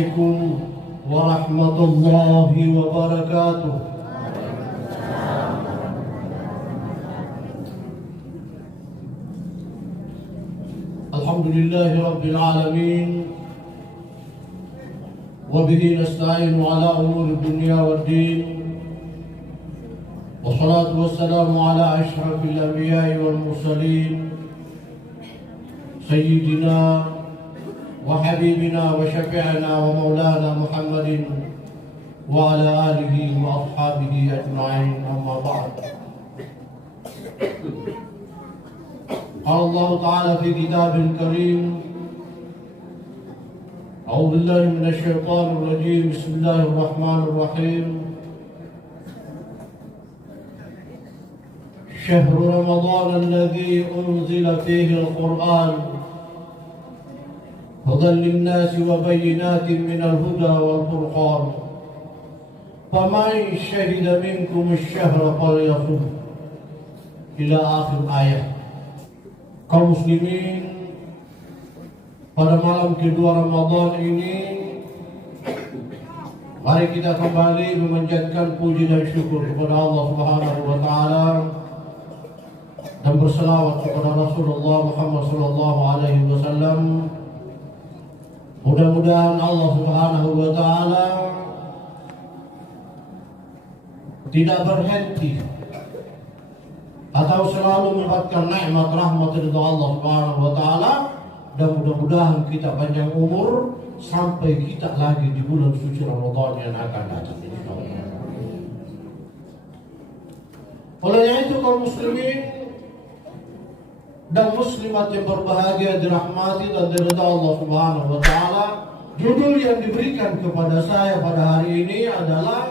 عليكم ورحمة الله وبركاته. الحمد لله رب العالمين، وبه نستعين على أمور الدنيا والدين، والصلاة والسلام على أشرف الأنبياء والمرسلين سيدنا وحبيبنا وشفيعنا ومولانا محمد وعلى آله وأصحابه أجمعين، أما بعد. قال الله تعالى في كتابه الكريم: أعوذ بالله من الشيطان الرجيم، بسم الله الرحمن الرحيم. شهر رمضان الذي أنزل فيه القرآن هدى للناس وبينات من الهدى والفرقان، فمن شهد منكم الشهر فليصم، إلى آخر ayat. Kaum muslimin, pada malam kedua Ramadan ini, mari kita kembali memanjatkan puji dan syukur kepada Allah Subhanahu wa taala dan berselawat kepada Rasulullah Muhammad sallallahu alaihi wasallam. Mudah-mudahan Allah Subhanahu wa taala tidak berhenti atau selalu mendapatkan nikmat rahmat dari Allah Subhanahu wa taala, dan mudah-mudahan kita panjang umur sampai kita lagi di bulan suci Ramadan yang akan datang. Oleh itu kaum muslimin dan muslimat yang berbahagia, dirahmati dan diridhai Allah Subhanahu wa taala, judul yang diberikan kepada saya pada hari ini adalah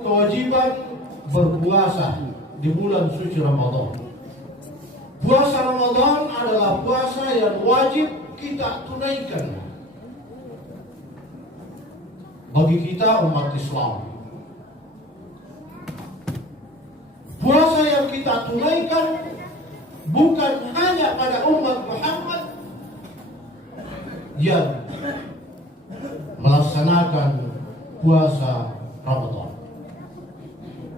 kewajiban berpuasa di bulan suci Ramadan. Puasa Ramadan adalah puasa yang wajib kita tunaikan bagi kita umat Islam. Puasa yang kita tunaikan bukan hanya pada umat Muhammad yang melaksanakan puasa Ramadan.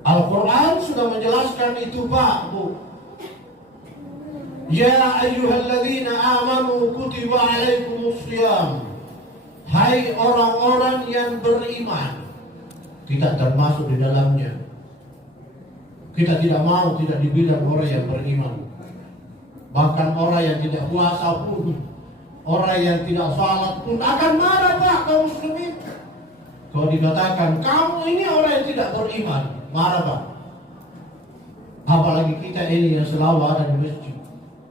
Al-Quran sudah menjelaskan itu, Pak, Bu. Ya ayyuhalladzina amanu kutiba alaikumusiyam. Hai orang-orang yang beriman. Kita termasuk di dalamnya. Kita tidak mau tidak dibilang orang yang beriman. Bahkan orang yang tidak puasa pun, orang yang tidak salat pun akan marah, Pak, kaum muslimin. Kalau dikatakan kamu ini orang yang tidak beriman, marah, Pak. Apalagi kita ini yang selalu ada di masjid,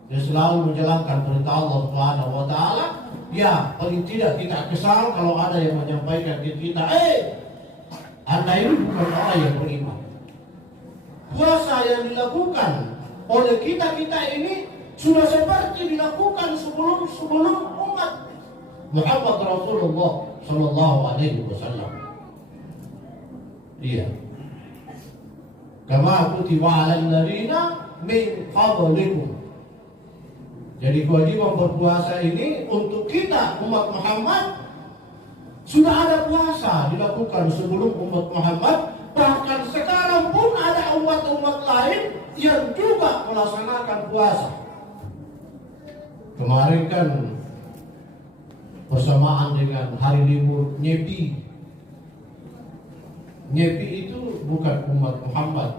yang selalu menjalankan perintah Allah Subhanahu wa taala, ya paling tidak kita kesal kalau ada yang menyampaikan ke kita, Anda ini bukan orang yang beriman. Puasa yang dilakukan oleh kita ini sudah seperti dilakukan sebelum umat Muhammad Rasulullah sallallahu alaihi wasallam. Iya. Kama kutiba 'alal ladzina min qablikum. Jadi kewajiban berpuasa ini untuk kita umat Muhammad sudah ada puasa dilakukan sebelum umat Muhammad, bahkan sekarang pun ada umat-umat lain yang juga melaksanakan puasa. Kemarin kan bersamaan dengan hari libur Nyepi. Nyepi itu bukan umat Muhammad,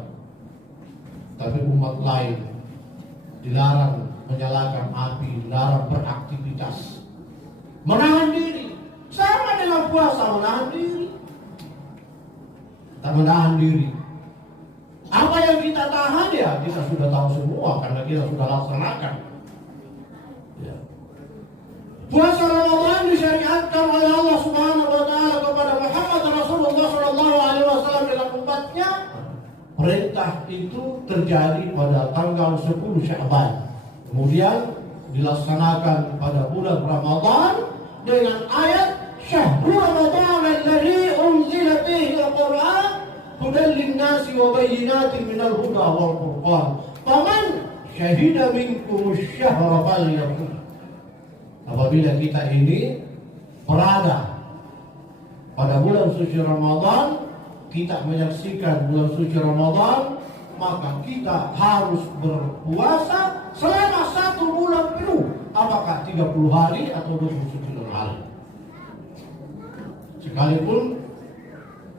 tapi umat lain. Dilarang menyalakan api, dilarang beraktivitas, menahan diri. Sama dengan puasa, menahan diri. Kita menahan diri. Apa yang kita tahan ya kita sudah tahu semua karena kita sudah laksanakan. Ya. Puasa Ramadan disyariatkan oleh Allah Subhanahu wa taala kepada Muhammad Rasulullah sallallahu alaihi wasallam dalam umatnya. Perintah itu terjadi pada tanggal 10 Sya'ban. Kemudian dilaksanakan pada bulan Ramadan dengan ayat Syahrul Ramadan alladzi unzila fihi al-Qur'an hudan lin-nasi wa bayyinatin minal huda wal furqan. Faman syahida minkum asy-syahra falyaqum. Apabila kita ini berada pada bulan suci Ramadan, kita menyaksikan bulan suci Ramadan, maka kita harus berpuasa selama 1 bulan penuh. Apakah 30 hari atau 29 hari? Sekalipun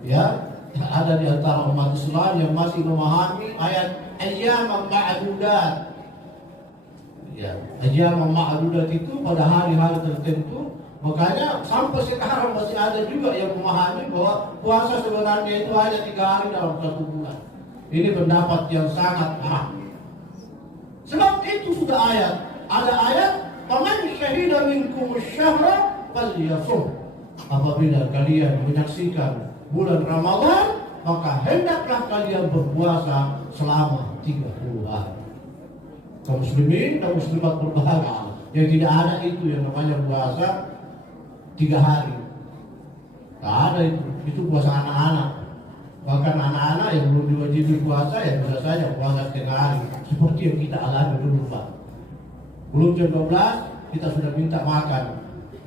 ya ada di antara umat Islam yang masih memahami ayat ayyaman ma'dudat. Ya, ayyaman ma'dudat itu pada hari-hari tertentu. Makanya sampai sekarang masih ada juga yang memahami bahwa puasa sebenarnya itu hanya 3 hari dalam 1 bulan. Ini pendapat yang sangat haram. Sebab itu sudah ayat. Ada ayat, "Faman syahida minkum asy-syahra falyasum." Apabila kalian menyaksikan bulan Ramadan, maka hendaklah kalian berpuasa selama 30 hari. Kaum muslimin dan muslimat berbahagia, yang tidak ada itu yang namanya puasa 3 hari. Tak ada itu puasa anak-anak. Bahkan anak-anak yang belum diwajibi puasa ya bisa saja puasa setengah hari, seperti yang kita alami dulu Pak. Belum jam 12 kita sudah minta makan,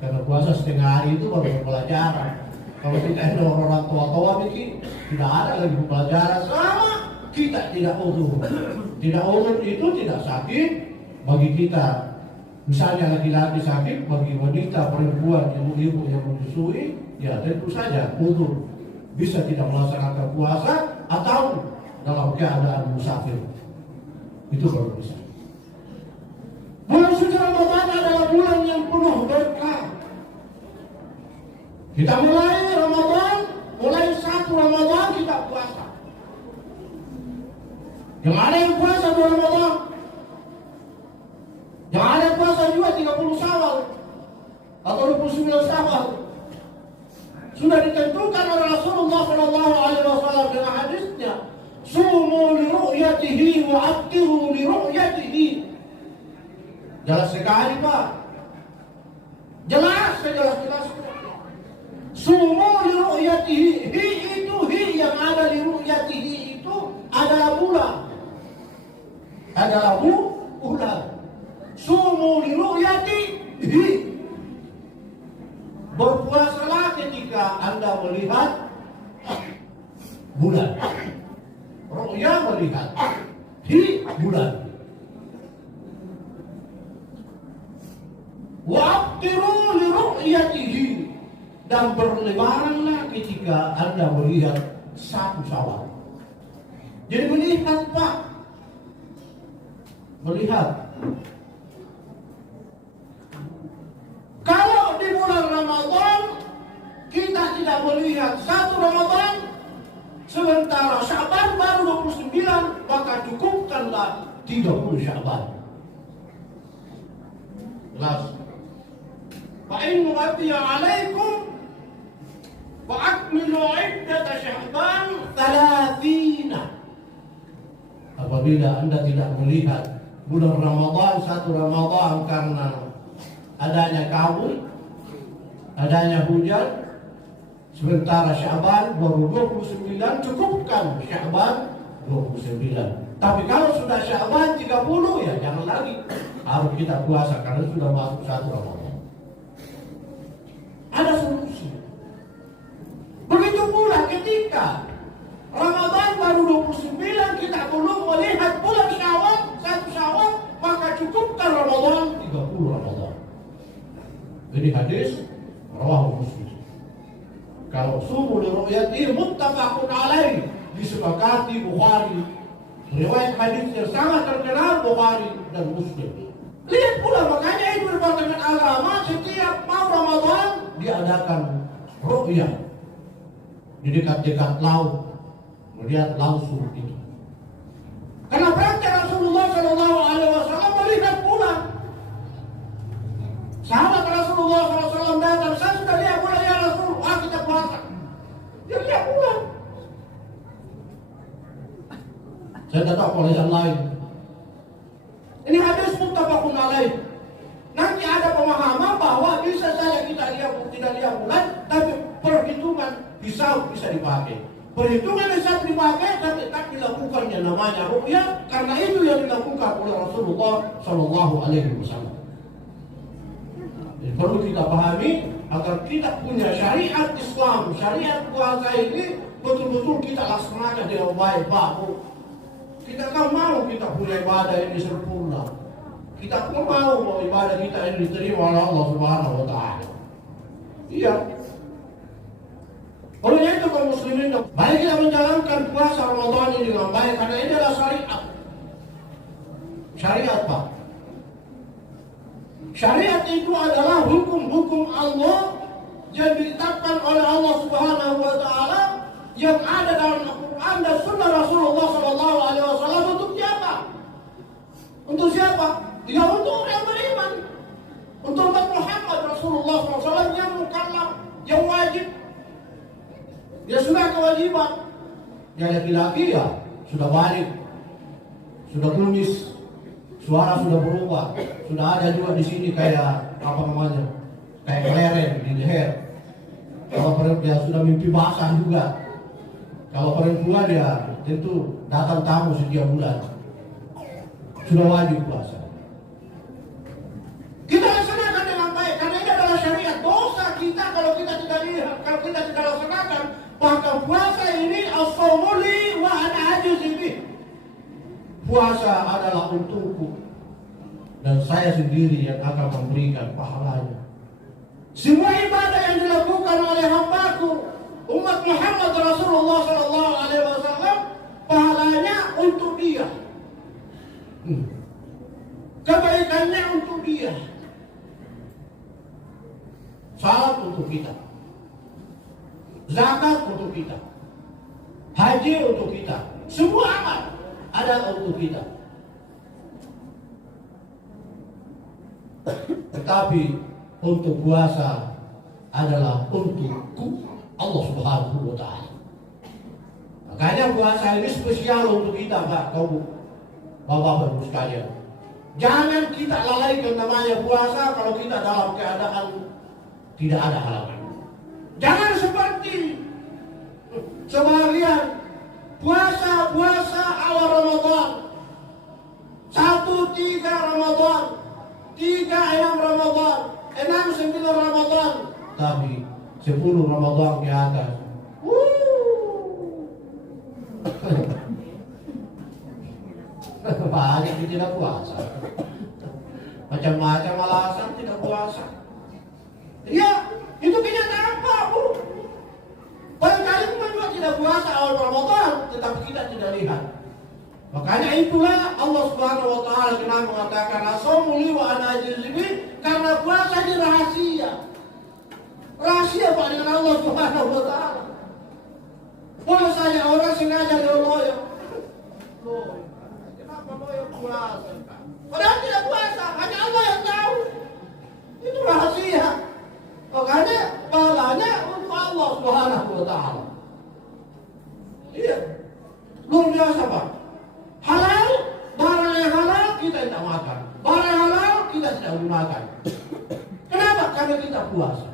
karena puasa setengah hari itu baru pembelajaran. Kalau kita ada orang tua-tua begini, tidak ada lagi pembelajaran selama kita tidak uzur. Tidak uzur itu tidak sakit bagi kita. Misalnya laki-laki sakit, bagi wanita, perempuan, ibu-ibu yang menyusui, ya tentu saja uzur. Bisa tidak melaksanakan puasa atau dalam keadaan musafir. Itu baru bisa. Bulan suci Ramadan adalah bulan yang penuh berkah. Kita mulai Ramadan, mulai 1 Ramadan kita puasa. Yang ada yang puasa 2 Ramadan. Yang ada yang puasa juga 30 Syawal atau 29 Syawal. Sudah ditentukan oleh Rasulullah SAW dengan hadisnya, "Sumu li ru'yatihi wa aftiru li ru'yatihi." Jelas sekali Pak. Jelas. Sumu li ru'yatihi. Hi yang ada li ru'yatihi itu adalah bulan. Adalah bulan. Sumu li ru'yatihi. Berpuasalah ketika Anda melihat bulan. Ru'ya melihat bulan. Wa aftiru li ru'yatihi. Dan berlebaranlah ketika Anda melihat 1 Syawal. Jadi melihat Pak. Melihat. Kalau di bulan Ramadan kita tidak melihat 1 Ramadan, sementara Sya'ban baru 29, maka cukupkanlah 30 Sya'ban. Jelas. Fa in ghadiya 'alaikum wa akmilu 'iddata Sya'ban 30. Apabila Anda tidak melihat bulan Ramadan 1 Ramadan karena adanya kabut, adanya hujan, sementara Sya'ban baru 29, cukupkan Sya'ban 29. Tapi kalau sudah Sya'ban 30, ya jangan lagi. Harus kita puasa karena sudah masuk 1 Ramadan. Ada solusi. Begitu pula ketika Ramadan baru 29, kita belum melihat bulan Syawal, 1 Syawal, maka cukupkan Ramadan 30 Ramadan. Ini hadis rawahu Muslim. Kalau sumu li ru'yatihi muttafaqun alaih, disepakati Bukhari. Riwayat hadis yang sangat terkenal Bukhari dan Muslim. Lihat pula, makanya itu berbagai agama setiap mau Ramadan diadakan ru'yah di dekat-dekat laut, melihat langsung itu. Karena praktek Rasulullah SAW melihat bulan. Sahabat Rasulullah SAW datang, "Saya sudah lihat bulan ya Rasul, kita puasa." Dia lihat bulan. Saya tak tahu kalau yang lain. Ini hadis muttafaqun alaih. Nanti ada pemahaman bahwa bisa saja kita tidak lihat bulan, tapi perhitungan bisa dipakai. Perhitungan bisa dipakai dan tetap dilakukannya namanya ru'yah, karena itu yang dilakukan oleh Rasulullah SAW. Jadi perlu kita pahami agar kita punya syariat Islam, syariat puasa ini betul-betul kita laksanakan dengan baik, Pak, Bu. Kita kan mau kita punya ibadah ini sempurna. Kita pun mau ibadah kita ini diterima oleh Allah Subhanahu wa Ta'ala. Iya. Oleh itu kaum muslimin, baik kita menjalankan puasa Ramadan ini dengan baik karena ini adalah syariat. Syariat, Pak. Syariat itu adalah hukum-hukum Allah yang ditetapkan oleh Allah Subhanahu wa Ta'ala yang ada dalam Al-Quran dan Sunnah Rasulullah SAW. Untuk siapa? Untuk siapa? Ya untuk orang yang beriman, untuk umat Muhammad Rasulullah SAW yang mukallaf, yang wajib. Dia sudah kewajiban. Dia laki-laki ya sudah balik, sudah kumis, suara sudah berubah, sudah ada juga di sini kayak apa namanya, kayak keleren di leher. Kalau perempuan dia sudah mimpi basah juga. Kalau perempuan dia tentu datang tamu setiap bulan, sudah wajib puasa. Kita laksanakan dengan baik karena ini adalah syariat. Dosa kita kalau kita tidak lihat, kalau kita tidak laksanakan. Bahkan puasa ini as-shaumu li wa ana ajizu bih. Puasa adalah untukku dan saya sendiri yang akan memberikan pahalanya. Semua ibadah yang dilakukan oleh hambaku umat Muhammad Rasulullah SAW, pahalanya untuk dia, kebaikannya untuk dia. Salat untuk kita, zakat untuk kita, haji untuk kita, semua amal ada untuk kita. Tetapi untuk puasa adalah untukku, Allah Subhanahu wa Ta'ala. Makanya puasa ini spesial untuk kita, Pak, kaum Bapak-Bapak sekalian. Jangan kita lalaikan namanya puasa kalau kita dalam keadaan tidak ada halangan. Jangan seperti sebagian puasa awal Ramadan, 1-3 Ramadan, 3 ayam Ramadan, 6-9 Ramadan, tapi 10 Ramadan ke atas. Banyak yang tidak puasa. Macam-macam alasan tidak puasa. Ya, itu kenyataan, Pak, Bu. Barangkali juga tidak puasa awal Ramadan, tetapi kita tidak lihat. Makanya itulah Allah Subhanahu wa Ta'ala kenapa mengatakan as-shaumu li wa ana ajizu bih, karena puasa ini rahasia. Rahasia, Pak, dengan Allah Subhanahu wa Ta'ala. Boleh saja orang sengaja loyo. Kenapa loyo puasa? Padahal tidak puasa, hanya Allah yang tahu. Itu rahasia. Makanya pahalanya untuk Allah Subhanahu wa Ta'ala. Iya. Luar biasa, Pak. Halal, barang yang halal kita tidak makan. Barang yang halal kita tidak makan. Kenapa? Karena kita puasa.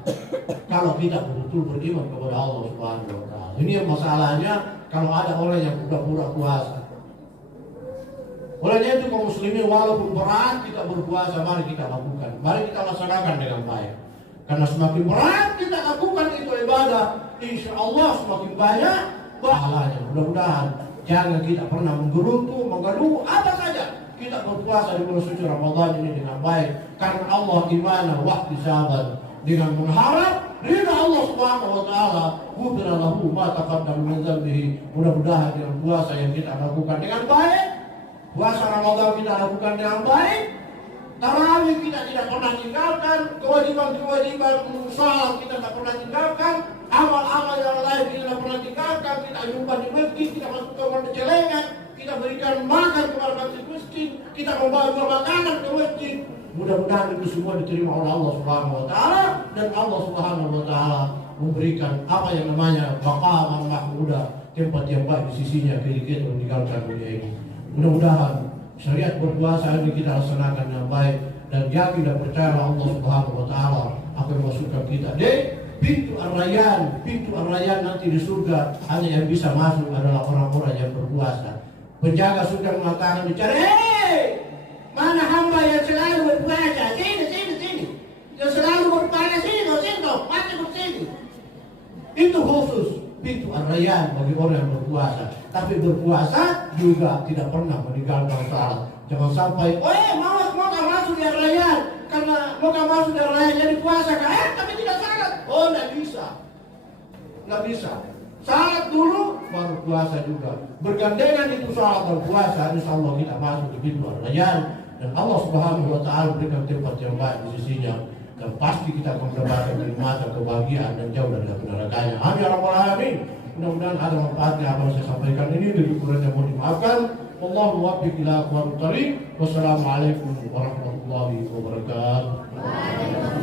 Kalau kita betul-betul beriman kepada Allah Subhanahu wa Ta'ala. Ini yang masalahnya kalau ada orang yang pura-pura puasa. Olehnya itu kaum muslimin walaupun berat kita berpuasa, mari kita lakukan. Mari kita laksanakan dengan baik. Karena semakin berat kita lakukan itu ibadah, insya Allah semakin banyak pahalanya. Mudah-mudahan jangan kita pernah menggerutu, mengeluh apa saja. Kita berpuasa di bulan suci Ramadan ini dengan baik. Karena Allah imana wahtisaban, dengan mengharap ridha Allah Subhanahu wa Ta'ala. Ghufira lahu ma taqaddama min dzambihi. Mudah-mudahan dengan puasa yang kita lakukan dengan baik, puasa Ramadan kita lakukan dengan baik, tarawih kita tidak pernah tinggalkan, kewajiban-kewajiban salat kita tidak pernah tinggalkan, amal-amal yang lain kita tidak pernah tinggalkan, kita nyumbang di masjid, kita masuk ke rumah celengan, kita berikan makan kepada fakir miskin, kita membawa makanan ke masjid. Mudah-mudahan itu semua diterima oleh Allah Subhanahu wa Ta'ala, dan Allah Subhanahu wa Ta'ala memberikan apa yang namanya maqaman mahmuda, tempat yang baik di sisinya ketika kita meninggalkan dunia ini. Mudah-mudahan syariat berpuasa ini kita laksanakan dengan baik dan yakin dan percaya Allah Subhanahu wa Ta'ala akan memasukkan kita di pintu ar-rayyan nanti di surga. Hanya yang bisa masuk adalah orang-orang yang berpuasa. Penjaga surga mengatakan bicara, mana hamba yang selalu berpuasa? Sini. Yang selalu berpuasa sini, Itu khusus pintu Ar-Rayyan bagi orang yang berpuasa. Tapi berpuasa juga tidak pernah meninggalkan salat. Jangan sampai, mau gak masuk di Ar-Rayyan karena mau gak masuk di Ar-Rayyan jadi puasa kan? Tapi tidak salat. Oh, nggak bisa. Nggak bisa. Salat dulu, baru puasa juga. Bergandengan itu salat dan puasa, insya Allah kita masuk di pintu Ar-Rayyan. Dan Allah Subhanahu wa Ta'ala berikan tempat yang baik di sisinya. Dan pasti kita akan mendapatkan kenikmatan, kebahagiaan dan jauh dari api nerakanya. Amin ya rabbal alamin. Mudah-mudahan ada manfaatnya apa yang saya sampaikan ini. Dari kurang yang mau dimaafkan. Wallahu muwaffiq ila aqwamit thoriq. Wassalamualaikum warahmatullahi wabarakatuh.